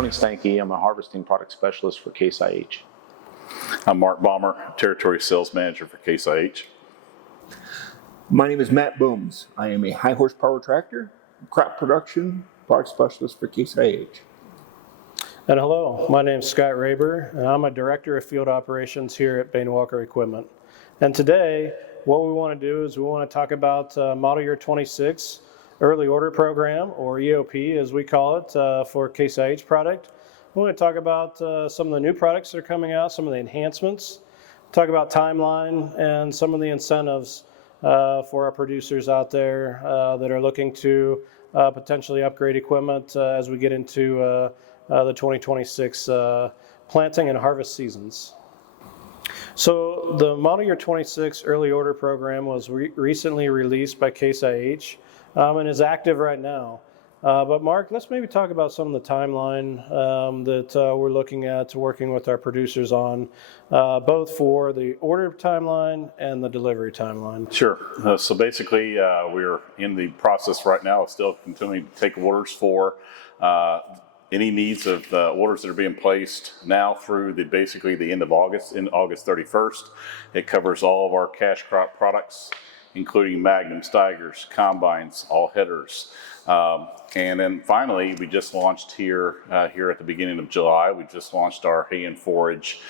Tony Stanke. I'm a harvesting product specialist for Case IH. I'm Mark Balmer, Territory Sales Manager for Case IH. My name is Matt Booms. I am a high horsepower tractor, crop production product specialist for Case IH. And hello, my name is Scott Raber, and I'm a Director of Field Operations here at Bane-Welker Equipment. And today, what we want to do is we want to talk about Model Year 26 Early Order Program, or EOP as we call it, for Case IH product. We want to talk about some of the new products that are coming out, some of the enhancements, talk about timeline, and some of the incentives for our producers out there that are looking to potentially upgrade equipment as we get into the 2026 planting and harvest seasons. So the Model Year 26 Early Order Program was recently released by Case IH and is active right now. But Mark, let's maybe talk about some of the timeline that we're looking at working with our producers on, both for the order timeline and the delivery timeline. Sure. So basically, we're in the process right now of still continuing to take orders for any needs of orders that are being placed now through basically the end of August, in August 31st. It covers all of our cash crop products, including Magnum, Steigers, combines, all headers. And then finally, we just launched here at the beginning of July, we just launched our hay and forage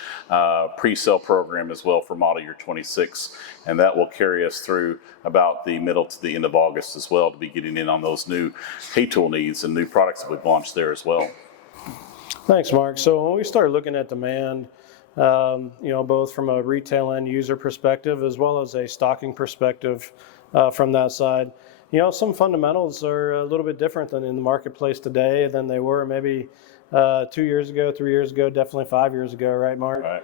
pre-sale program as well for Model Year 26. And that will carry us through about the middle to the end of August as well to be getting in on those new hay tool needs and new products that we've launched there as well. Thanks, Mark. So when we start looking at demand, both from a retail end user perspective as well as a stocking perspective from that side, some fundamentals are a little bit different than in the marketplace today than they were maybe 2 years ago, 3 years ago, definitely 5 years ago, right, Mark? Right.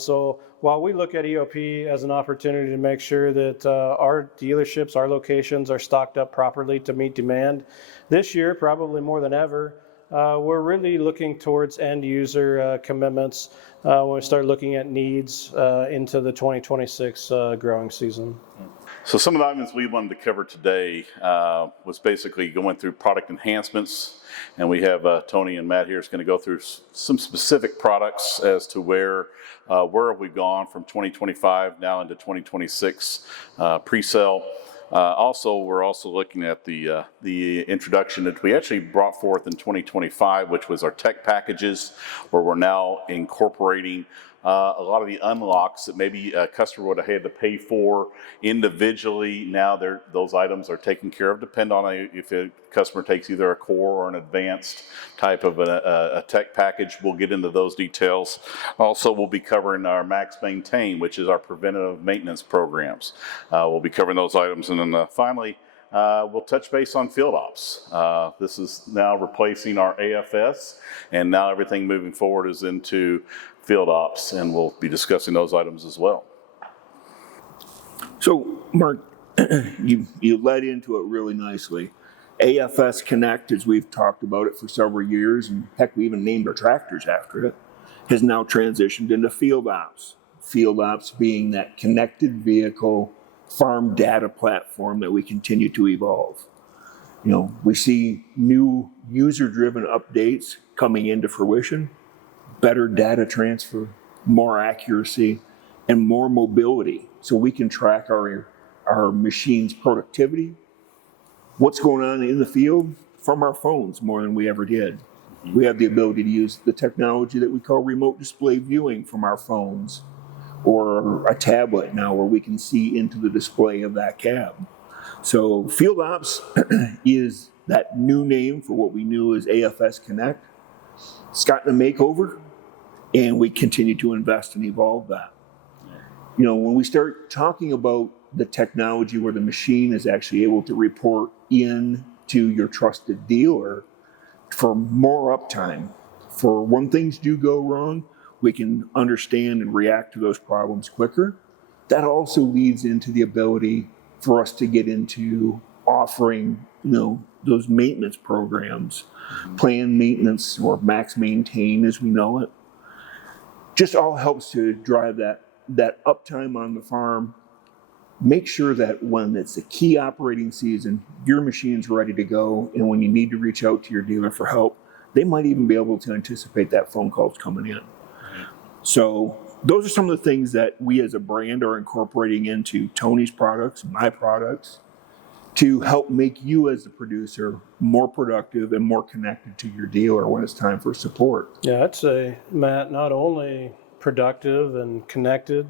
So while we look at EOP as an opportunity to make sure that our dealerships, our locations are stocked up properly to meet demand, this year, probably more than ever, we're really looking towards end user commitments when we start looking at needs into the 2026 growing season. So some of the items we wanted to cover today was basically going through product enhancements, and we have Tony and Matt here is going to go through some specific products as to where have we gone from 2025 now into 2026 pre-sale. We're also looking at the introduction that we actually brought forth in 2025, which was our tech packages, where we're now incorporating a lot of the unlocks that maybe a customer would have had to pay for individually. Now those items are taken care of, depend on if a customer takes either a core or an advanced type of a tech package. We'll get into those details. Also, we'll be covering our Max Maintain, which is our preventative maintenance programs. We'll be covering those items. And then finally, we'll touch base on field ops. This is now replacing our AFS, and now everything moving forward is into field ops, and we'll be discussing those items as well. So, Mark, you led into it really nicely. AFS Connect, as we've talked about it for several years, and heck, we even named our tractors after it, has now transitioned into field ops. Field ops being that connected vehicle farm data platform that we continue to evolve. We see new user-driven updates coming into fruition, better data transfer, more accuracy, and more mobility, so we can track our machine's productivity, what's going on in the field from our phones more than we ever did. We have the ability to use the technology that we call remote display viewing from our phones, or a tablet now where we can see into the display of that cab. So field ops is that new name for what we knew as AFS Connect. It's gotten a makeover, and we continue to invest and evolve that. When we start talking about the technology where the machine is actually able to report in to your trusted dealer for more uptime, for when things do go wrong, we can understand and react to those problems quicker. That also leads into the ability for us to get into offering, those maintenance programs, planned maintenance or max maintain as we know it. Just all helps to drive that uptime on the farm. Make sure that when it's a key operating season, your machine's ready to go, and when you need to reach out to your dealer for help, they might even be able to anticipate that phone call's coming in. So those are some of the things that we as a brand are incorporating into Tony's products, my products, to help make you as the producer more productive and more connected to your dealer when it's time for support. Yeah, I'd say, Matt, not only productive and connected,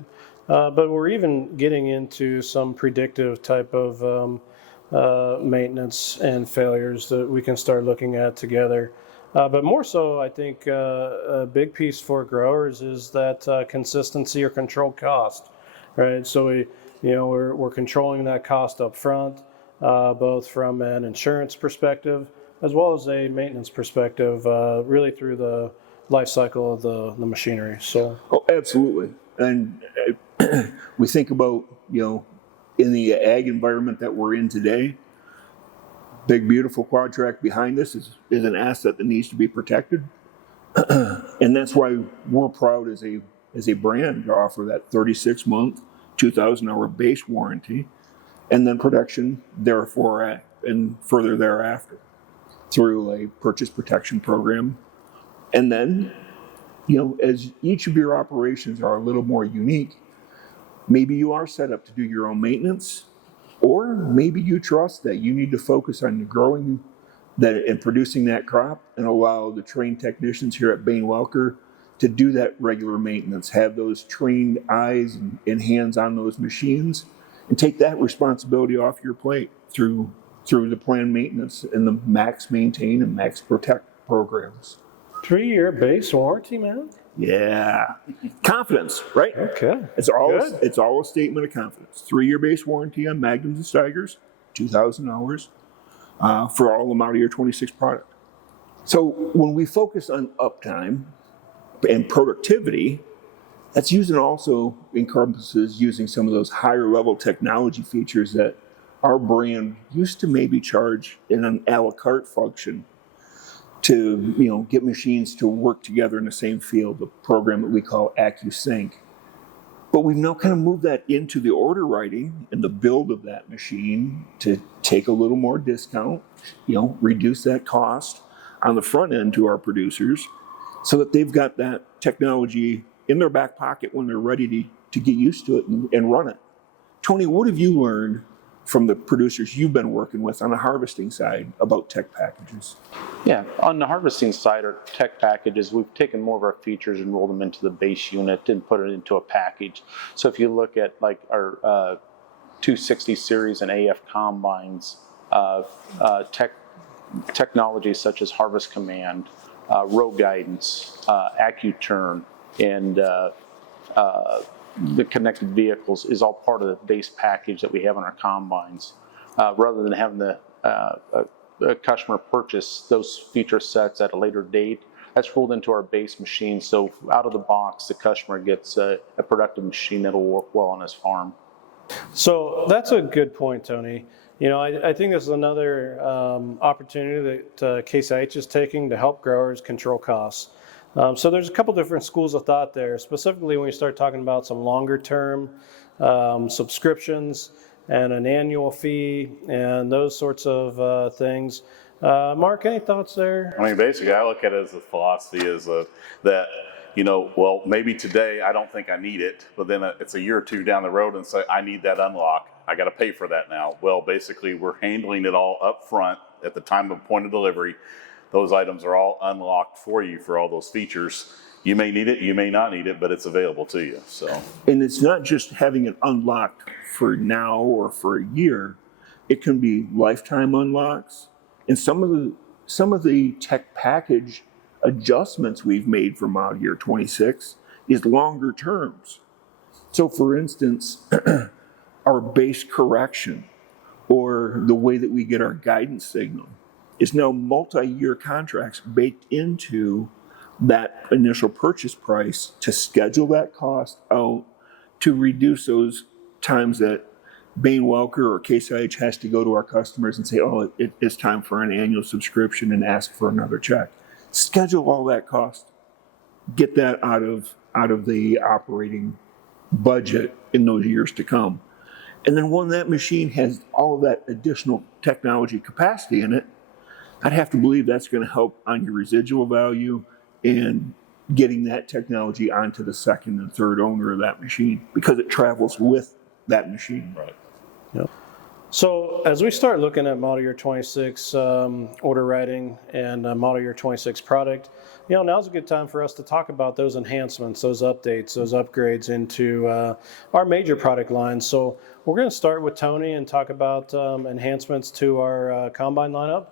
but we're even getting into some predictive type of maintenance and failures that we can start looking at together. But more so, I think a big piece for growers is that consistency or controlled cost, right? So we're controlling that cost up front, both from an insurance perspective as well as a maintenance perspective, really through the life cycle of the machinery. So, oh, absolutely. And we think about, in the ag environment that we're in today, big, beautiful quad track behind us is an asset that needs to be protected. And that's why we're proud as a brand to offer that 36-month, 2,000-hour base warranty, and then protection therefore and further thereafter through a purchase protection program. And then, as each of your operations are a little more unique, maybe you are set up to do your own maintenance, or maybe you trust that you need to focus on growing that and producing that crop and allow the trained technicians here at Bane-Welker to do that regular maintenance, have those trained eyes and hands on those machines, and take that responsibility off your plate through the planned maintenance and the Max Maintain and Max Protect programs. 3-year base warranty, man? Yeah. Confidence, right? Okay. It's all a statement of confidence. 3-year base warranty on Magnums and Steigers, 2,000 hours for all the model year 26 product. So when we focus on uptime and productivity, that's also encompasses using some of those higher level technology features that our brand used to maybe charge in an a la carte function to get machines to work together in the same field, the program that we call AccuSync. But we've now kind of moved that into the order writing and the build of that machine to take a little more discount, reduce that cost on the front end to our producers so that they've got that technology in their back pocket when they're ready to get used to it and run it. Tony, what have you learned from the producers you've been working with on the harvesting side about tech packages? Yeah, on the harvesting side, or tech packages, we've taken more of our features and rolled them into the base unit and put it into a package. So if you look at like our 260 series and AF combines, technologies such as Harvest Command, row guidance, AccuTurn, and the connected vehicles is all part of the base package that we have on our combines. Rather than having a customer purchase those feature sets at a later date, that's rolled into our base machine. So out of the box, the customer gets a productive machine that'll work well on his farm. So that's a good point, Tony. I think this is another opportunity that Case IH is taking to help growers control costs. So there's a couple different schools of thought there, specifically when you start talking about some longer term subscriptions and an annual fee and those sorts of things. Mark, any thoughts there? I mean, basically, I look at it as a philosophy that, maybe today I don't think I need it, but then it's a year or two down the road and say, I need that unlock. I got to pay for that now. Well, basically, we're handling it all up front at the time of point of delivery. Those items are all unlocked for you for all those features. You may need it, you may not need it, but it's available to you. So, and it's not just having it unlocked for now or for a year. It can be lifetime unlocks. And some of the tech package adjustments we've made for model year 26 is longer terms. So for instance, our base correction or the way that we get our guidance signal is now multi-year contracts baked into that initial purchase price to schedule that cost out to reduce those times that Bane-Welker or Case IH has to go to our customers and say, oh, it's time for an annual subscription and ask for another check. Schedule all that cost. Get that out of the operating budget in those years to come. And then when that machine has all of that additional technology capacity in it, I'd have to believe that's going to help on your residual value and getting that technology onto the second and third owner of that machine because it travels with that machine. Right. Yep. So as we start looking at model year 26 order writing and model year 26 product, now's a good time for us to talk about those enhancements, those updates, those upgrades into our major product lines. So we're going to start with Tony and talk about enhancements to our combine lineup.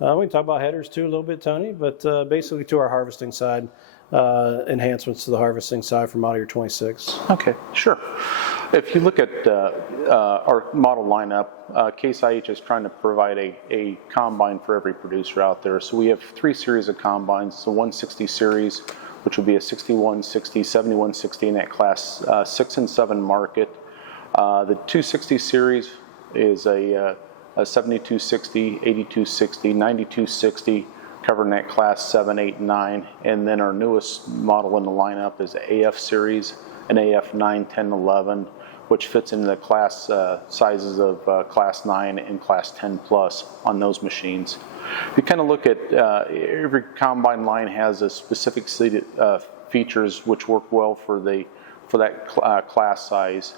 We can talk about headers too a little bit, Tony, but basically to our harvesting side, enhancements to the harvesting side for model year 26. Okay, sure. If you look at our model lineup, Case IH is trying to provide a combine for every producer out there. So we have 3 series of combines. The 160 series, which would be a 6160, 7160 in that class 6 and 7 market. The 260 series is a 7260, 8260, 9260, covering that class 7, 8, 9. And then our newest model in the lineup is the AF series, an AF 9, 10, 11, which fits into the class sizes of class 9 and class 10 plus on those machines. If you kind of look at every combine line has a specific features which work well for that class size.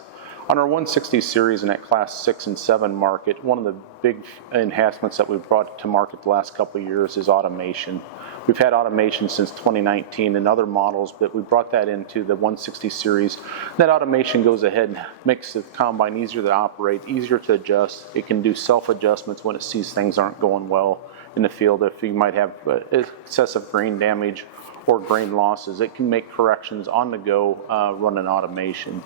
On our 160 series in that class 6 and 7 market, one of the big enhancements that we've brought to market the last couple of years is automation. We've had automation since 2019 in other models, but we brought that into the 160 series. That automation goes ahead and makes the combine easier to operate, easier to adjust. It can do self-adjustments when it sees things aren't going well in the field. If you might have excessive grain damage or grain losses, it can make corrections on the go running automation.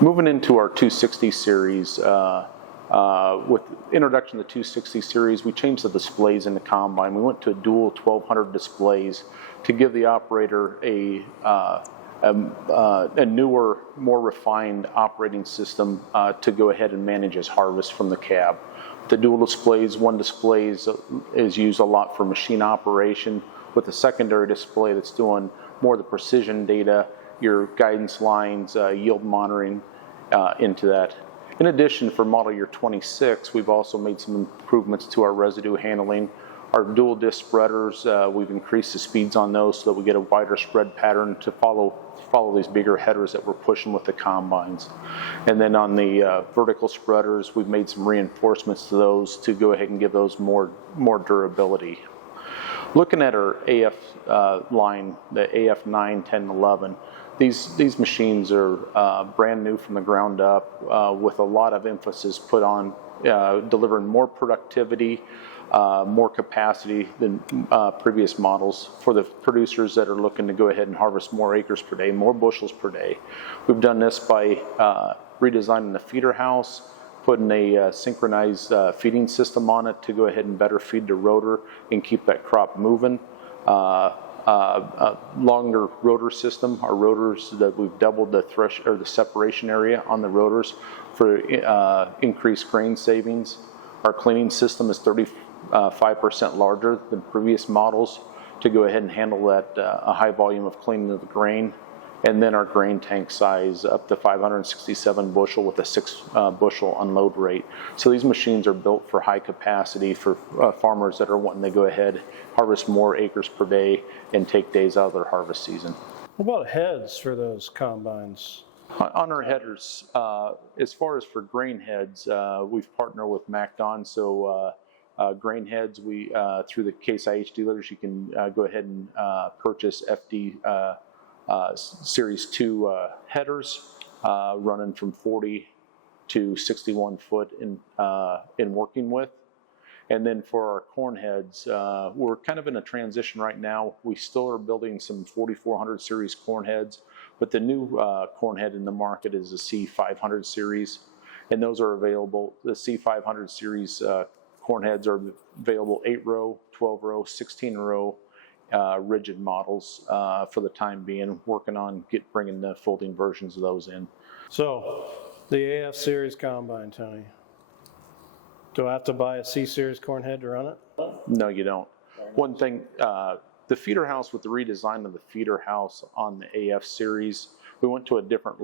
Moving into our 260 series, with introduction of the 260 series, we changed the displays in the combine. We went to a dual 1200 displays to give the operator a newer, more refined operating system to go ahead and manage his harvest from the cab. The dual displays, one display is used a lot for machine operation, with a secondary display that's doing more of the precision data, your guidance lines, yield monitoring into that. In addition, for model year 26, we've also made some improvements to our residue handling. Our dual disc spreaders, we've increased the speeds on those so that we get a wider spread pattern to follow these bigger headers that we're pushing with the combines. And then on the vertical spreaders, we've made some reinforcements to those to go ahead and give those more durability. Looking at our AF line, the AF 9, 10, 11, these machines are brand new from the ground up with a lot of emphasis put on delivering more productivity, more capacity than previous models for the producers that are looking to go ahead and harvest more acres per day, more bushels per day. We've done this by redesigning the feeder house, putting a synchronized feeding system on it to go ahead and better feed the rotor and keep that crop moving. Longer rotor system. Our rotors that we've doubled the separation area on the rotors for increased grain savings. Our cleaning system is 35% larger than previous models to go ahead and handle that a high volume of cleaning of the grain. And then our grain tank size up to 567 bushel with a 6 bushel unload rate. So these machines are built for high capacity for farmers that are wanting to go ahead, harvest more acres per day, and take days out of their harvest season. What about heads for those combines? On our headers, as far as for grain heads, we've partnered with MacDon. So grain heads, we through the Case IH dealers, you can go ahead and purchase FD Series 2 headers running from 40 to 61 foot in working with. And then for our corn heads, we're kind of in a transition right now. We still are building some 4400 series corn heads, but the new corn head in the market is the C500 series, and those are available. The C500 series corn heads are available 8-row, 12-row, 16-row rigid models for the time being. Working on bringing the folding versions of those in. So the AF series combine, Tony. Do I have to buy a C series corn head to run it? No, you don't. One thing, the feeder house, with the redesign of the feeder house on the AF series, we went to a different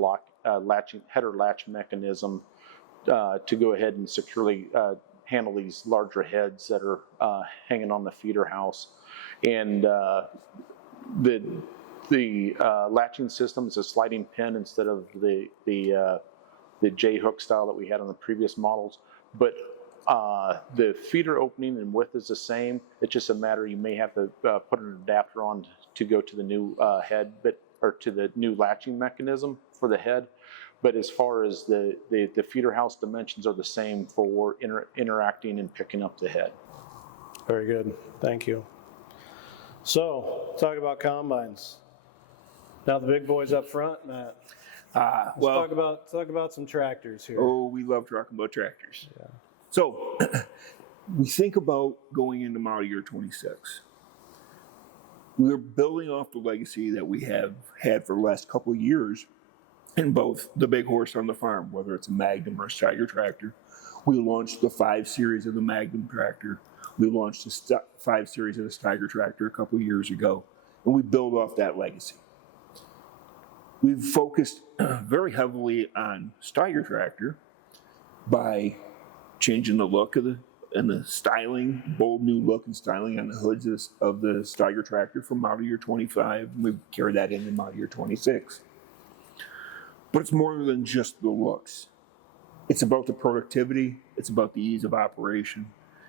header latch mechanism to go ahead and securely handle these larger heads that are hanging on the feeder house. And the latching system is a sliding pin instead of the J hook style that we had on the previous models. But the feeder opening and width is the same. It's just a matter you may have to put an adapter on to go to the new head, or to the new latching mechanism for the head. But as far as the feeder house dimensions are the same for interacting and picking up the head. Very good. Thank you. So, talk about combines. Now the big boys up front, Matt. Let's talk about some tractors here. Oh, we love talking about tractors. Yeah. So, we think about going into model year 26. We're building off the legacy that we have had for the last couple of years in both the big horse on the farm, whether it's a Magnum or a Steiger tractor. We launched the 5 Series of the Magnum tractor. We launched the 5 Series of the Steiger tractor a couple of years ago, and we build off that legacy. We've focused very heavily on Steiger tractor by changing the look of the styling, bold new look and styling on the hoods of the Steiger tractor from model year 25. And we've carried that into model year 26. But it's more than just the looks. It's about the productivity. It's about the ease of operation.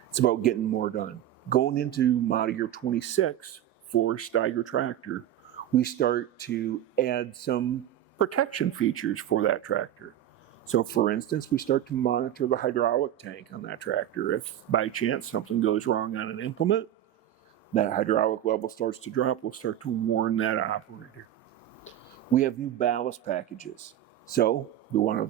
It's about getting more done. Going into model year 26 for Steiger tractor, we start to add some protection features for that tractor. So for instance, we start to monitor the hydraulic tank on that tractor. If by chance something goes wrong on an implement, that hydraulic level starts to drop, we'll start to warn that operator. We have new ballast packages. So we want to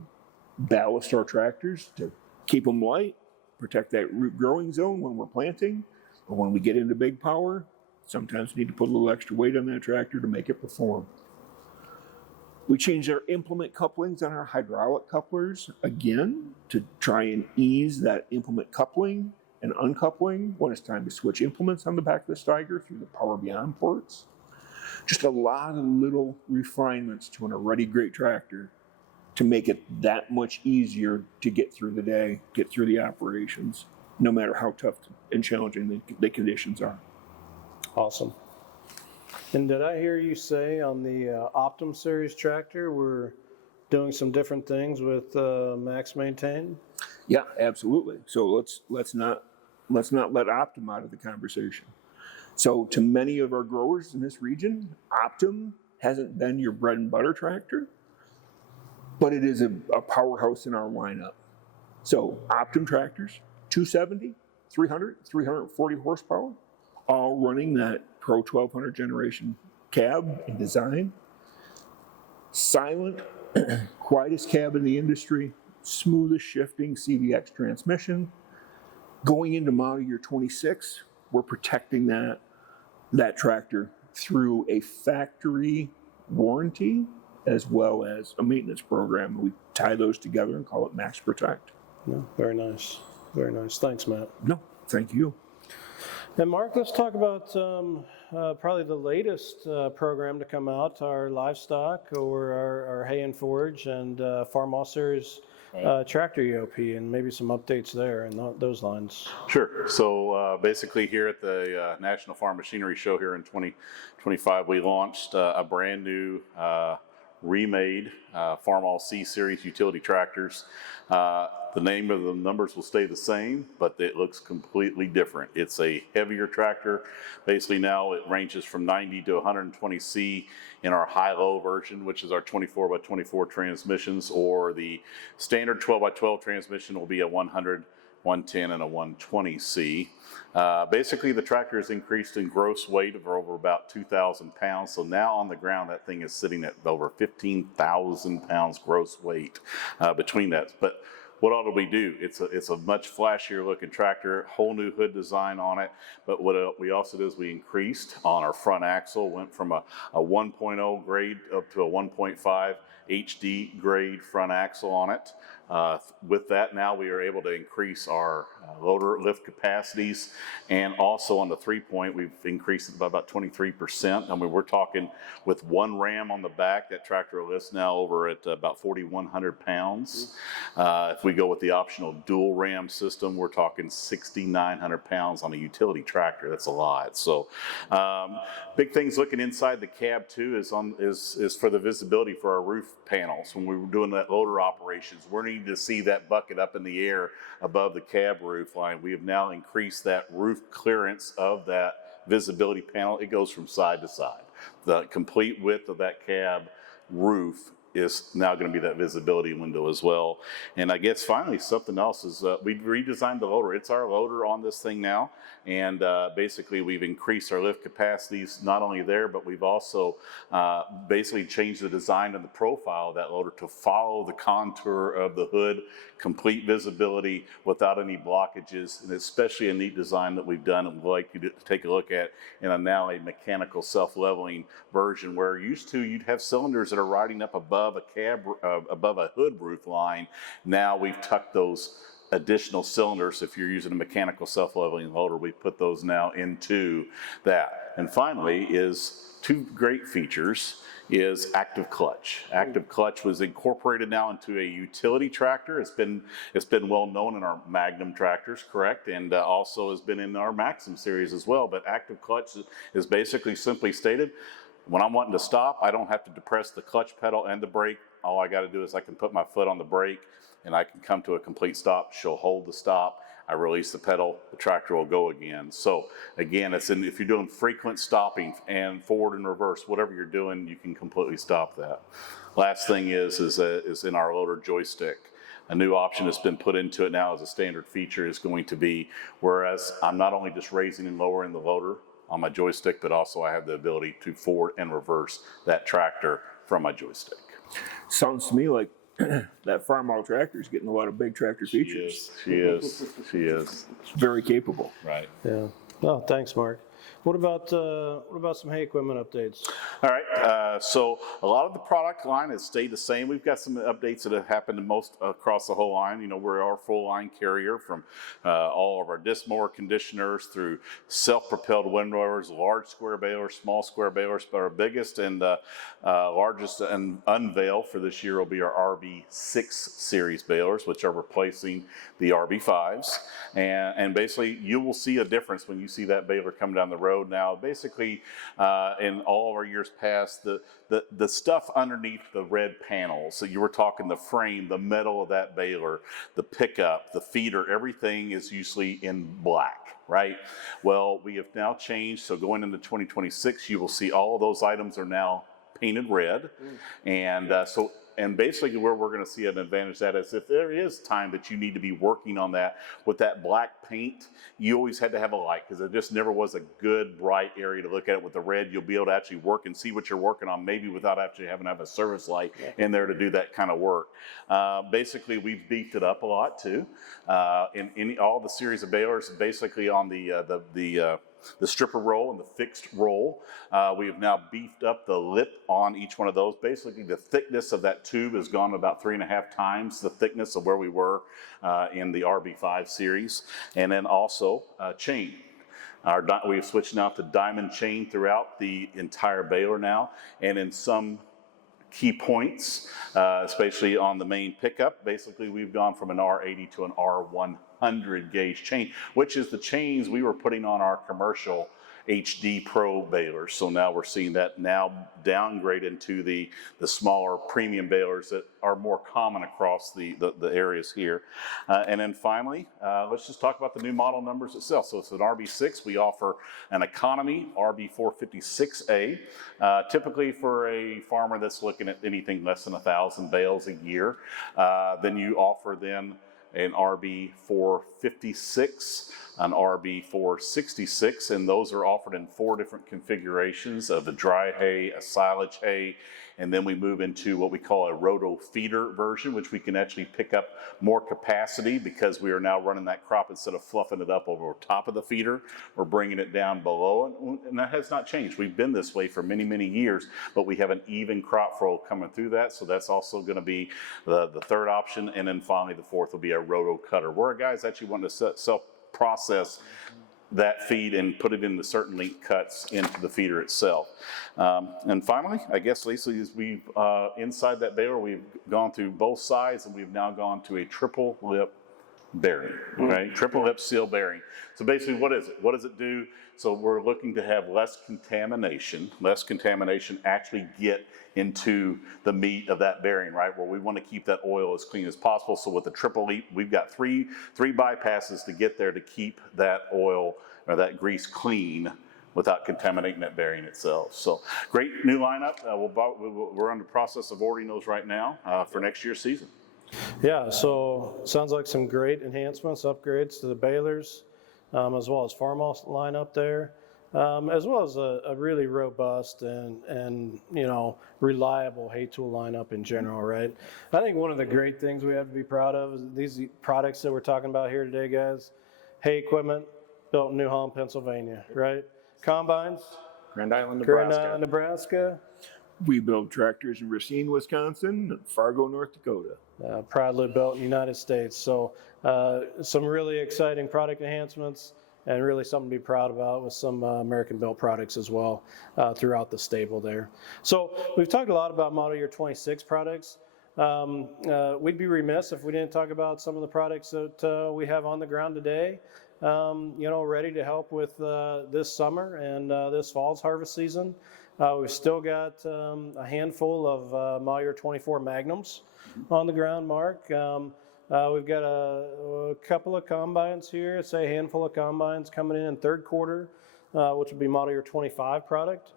ballast our tractors to keep them light, protect that root growing zone when we're planting, or when we get into big power, sometimes we need to put a little extra weight on that tractor to make it perform. We changed our implement couplings on our hydraulic couplers again to try and ease that implement coupling and uncoupling when it's time to switch implements on the back of the Steiger through the Power Beyond ports. Just a lot of little refinements to an already great tractor to make it that much easier to get through the day, get through the operations, no matter how tough and challenging the conditions are. Awesome. And did I hear you say on the Optum Series tractor we're doing some different things with Max Maintain? Yeah, absolutely. So let's not let Optum out of the conversation. So to many of our growers in this region, Optum hasn't been your bread and butter tractor, but it is a powerhouse in our lineup. So Optum tractors, 270, 300, 340 horsepower, all running that Pro 1200 generation cab and design. Silent, quietest cab in the industry, smoothest shifting CVX transmission. Going into model year 26, we're protecting that tractor through a factory warranty as well as a maintenance program. We tie those together and call it Max Protect. Yeah, very nice. Very nice. Thanks, Matt. No, thank you. And Mark, let's talk about probably the latest program to come out, our livestock or our hay and forage and Farmall Series tractor EOP, and maybe some updates there and those lines. Sure. So basically here at the National Farm Machinery Show here in 2025, we launched a brand new remade Farmall C Series utility tractors. The name of the numbers will stay the same, but it looks completely different. It's a heavier tractor. Basically now it ranges from 90 to 120 C in our high-low version, which is our 24x24 transmissions, or the standard 12x12 transmission will be a 100, 110, and a 120 C. Basically, the tractor has increased in gross weight of over about 2,000 pounds. So now on the ground, that thing is sitting at over 15,000 pounds gross weight between that. But what all do we do? It's a much flashier looking tractor, whole new hood design on it. But what we also did is we increased on our front axle, went from a 1.0 grade up to a 1.5 HD grade front axle on it. With that, now we are able to increase our loader lift capacities, and also on the 3-point, we've increased it by about 23%. I mean, we're talking with one ram on the back, that tractor lifts now over at about 4,100 pounds. If we go with the optional dual ram system, we're talking 6,900 pounds on a utility tractor. That's a lot. So, big things looking inside the cab too is for the visibility for our roof panels. When we were doing that loader operations, we're needing to see that bucket up in the air above the cab roof line. We have now increased that roof clearance of that visibility panel. It goes from side to side. The complete width of that cab roof is now going to be that visibility window as well. And I guess finally something else is we redesigned the loader. It's our loader on this thing now, and basically we've increased our lift capacities not only there, but we've also basically changed the design and the profile of that loader to follow the contour of the hood, complete visibility without any blockages, and especially a neat design that we've done and we'd like you to take a look at in now a mechanical self-leveling version, where used to you'd have cylinders that are riding up above above a hood roof line. Now we've tucked those additional cylinders. If you're using a mechanical self-leveling loader, we put those now into that. And finally is two great features is active clutch. Active clutch was incorporated now into a utility tractor. It's been well known in our Magnum tractors, correct? And also has been in our Maxim series as well. But active clutch is basically simply stated, when I'm wanting to stop, I don't have to depress the clutch pedal and the brake. All I got to do is I can put my foot on the brake and I can come to a complete stop. She'll hold the stop. I release the pedal, the tractor will go again. So again, if you're doing frequent stopping and forward and reverse, whatever you're doing, you can completely stop that. Last thing is in our loader joystick. A new option that's been put into it now as a standard feature is going to be, whereas I'm not only just raising and lowering the loader on my joystick, but also I have the ability to forward and reverse that tractor from my joystick. Sounds to me like that Farmall tractor is getting a lot of big tractor features. She is. Very capable. Right. Yeah. Oh, thanks, Mark. What about some hay equipment updates? All right, so a lot of the product line has stayed the same. We've got some updates that have happened most across the whole line. You know, we're our full line carrier from all of our disc mower conditioners through self-propelled windrowers, large square balers, small square balers, but our biggest and largest unveil for this year will be our RB6 series balers, which are replacing the RB5s. And basically, you will see a difference when you see that baler come down the road now. Basically, in all of our years past, the stuff underneath the red panels, so you were talking the frame, the metal of that baler, the pickup, the feeder, everything is usually in black, right? Well, we have now changed, so going into 2026, you will see all of those items are now painted red. And basically where we're going to see an advantage that is if there is time that you need to be working on that with that black paint, you always had to have a light because there just never was a good bright area to look at it. With the red, you'll be able to actually work and see what you're working on, maybe without actually having to have a service light in there to do that kind of work. Basically, we've beefed it up a lot too. In all the series of balers, basically on the stripper roll and the fixed roll. We have now beefed up the lip on each one of those. Basically, the thickness of that tube has gone about 3.5 times the thickness of where we were in the RB5 series. And then also chain. We've switched now to diamond chain throughout the entire baler now. And in some key points, especially on the main pickup, basically we've gone from an R80 to an R100 gauge chain, which is the chains we were putting on our commercial HD Pro balers. So now we're seeing that now downgrade into the smaller premium balers that are more common across the areas here. And then finally, let's just talk about the new model numbers itself. So it's an RB6. We offer an economy RB456A, typically for a farmer that's looking at anything less than 1,000 bales a year. Then you offer then an RB456 an RB466, and those are offered in 4 different configurations of the dry hay, a silage hay, and then we move into what we call a roto feeder version, which we can actually pick up more capacity because we are now running that crop instead of fluffing it up over top of the feeder. We're bringing it down below, and that has not changed. We've been this way for many, many years, but we have an even crop flow coming through that, so that's also going to be the 3rd option, and then finally the 4th will be a roto cutter, where guys actually want to self-process that feed and put it into certain length cuts into the feeder itself. And finally, I guess, Lisa, is we've inside that baler, we've gone through both sides, and we've now gone to a triple lip bearing, okay? Triple lip seal bearing. So basically, what is it? What does it do? So we're looking to have less contamination actually get into the meat of that bearing, right? Where we want to keep that oil as clean as possible. So with the triple leap, we've got three bypasses to get there to keep that oil or that grease clean without contaminating that bearing itself. So great new lineup. We're in the process of ordering those right now for next year's season. Yeah, so sounds like some great enhancements, upgrades to the balers, as well as Farmall line up there, as well as a really robust and reliable hay tool lineup in general, right? I think one of the great things we have to be proud of is these products that we're talking about here today, guys. Hay equipment built in New Holland, Pennsylvania, right? Combines, Grand Island, Nebraska. We build tractors in Racine, Wisconsin, and Fargo, North Dakota. Proudly built in the United States. So some really exciting product enhancements and really something to be proud about with some American-built products as well throughout the stable there. So we've talked a lot about model year 26 products. We'd be remiss if we didn't talk about some of the products that we have on the ground today, ready to help with this summer and this fall's harvest season. We've still got a handful of model year 24 Magnums on the ground, Mark. We've got a couple of combines here, say a handful of combines coming in 3rd quarter, which would be model year 25 product.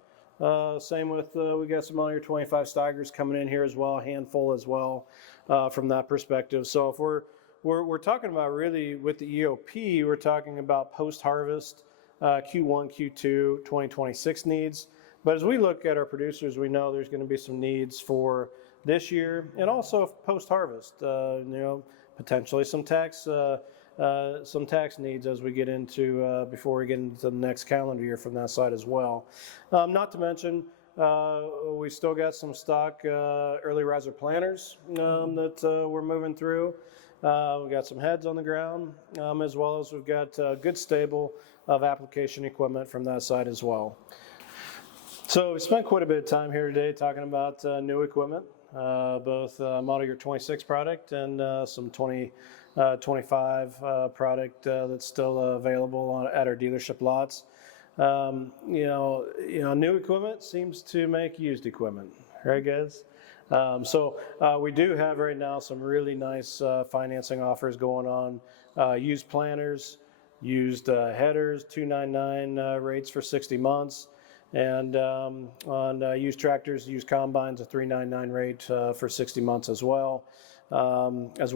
Same with, we got some model year 25 Steigers coming in here as well, a handful as well from that perspective. So if we're talking about really with the EOP, we're talking about post-harvest Q1, Q2, 2026 needs. But as we look at our producers, we know there's going to be some needs for this year and also post-harvest. Potentially some tax needs as we get into before we get into the next calendar year from that side as well. Not to mention, we still got some stock early riser planters that we're moving through. We've got some heads on the ground, as well as we've got a good stable of application equipment from that side as well. So we spent quite a bit of time here today talking about new equipment, both model year 26 product and some 25 product that's still available at our dealership lots. New equipment seems to make used equipment, right, guys? So we do have right now some really nice financing offers going on. Used planters, used headers, 299 rates for 60 months. And on used tractors, used combines, a 399 rate for 60 months as well as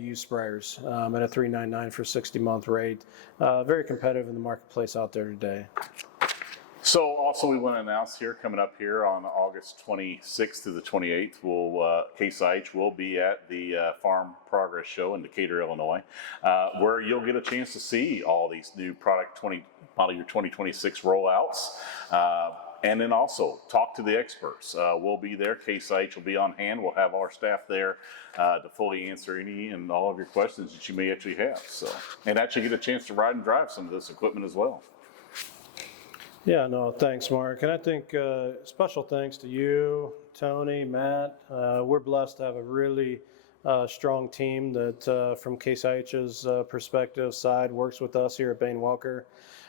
used sprayers at a 399 for 60-month rate. Very competitive in the marketplace out there today. So also we want to announce here, coming up here on August 26th to the 28th, Case IH will be at the Farm Progress Show in Decatur, Illinois, where you'll get a chance to see all these new model year 2026 rollouts, and then also talk to the experts. We'll be there. Case IH will be on hand. We'll have our staff there to fully answer any and all of your questions that you may actually have. So, and actually get a chance to ride and drive some of this equipment as well. Yeah, no, thanks, Mark. And I think special thanks to you, Tony, Matt. We're blessed to have a really strong team that, from Case IH's perspective side, works with us here at Bane-Welker.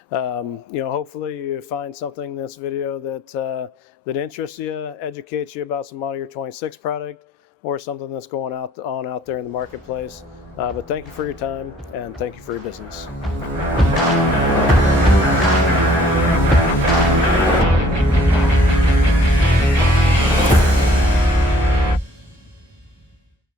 Hopefully you find something in this video that interests you, educates you about some model year 26 product, or something that's going on out there in the marketplace. But thank you for your time, and thank you for your business.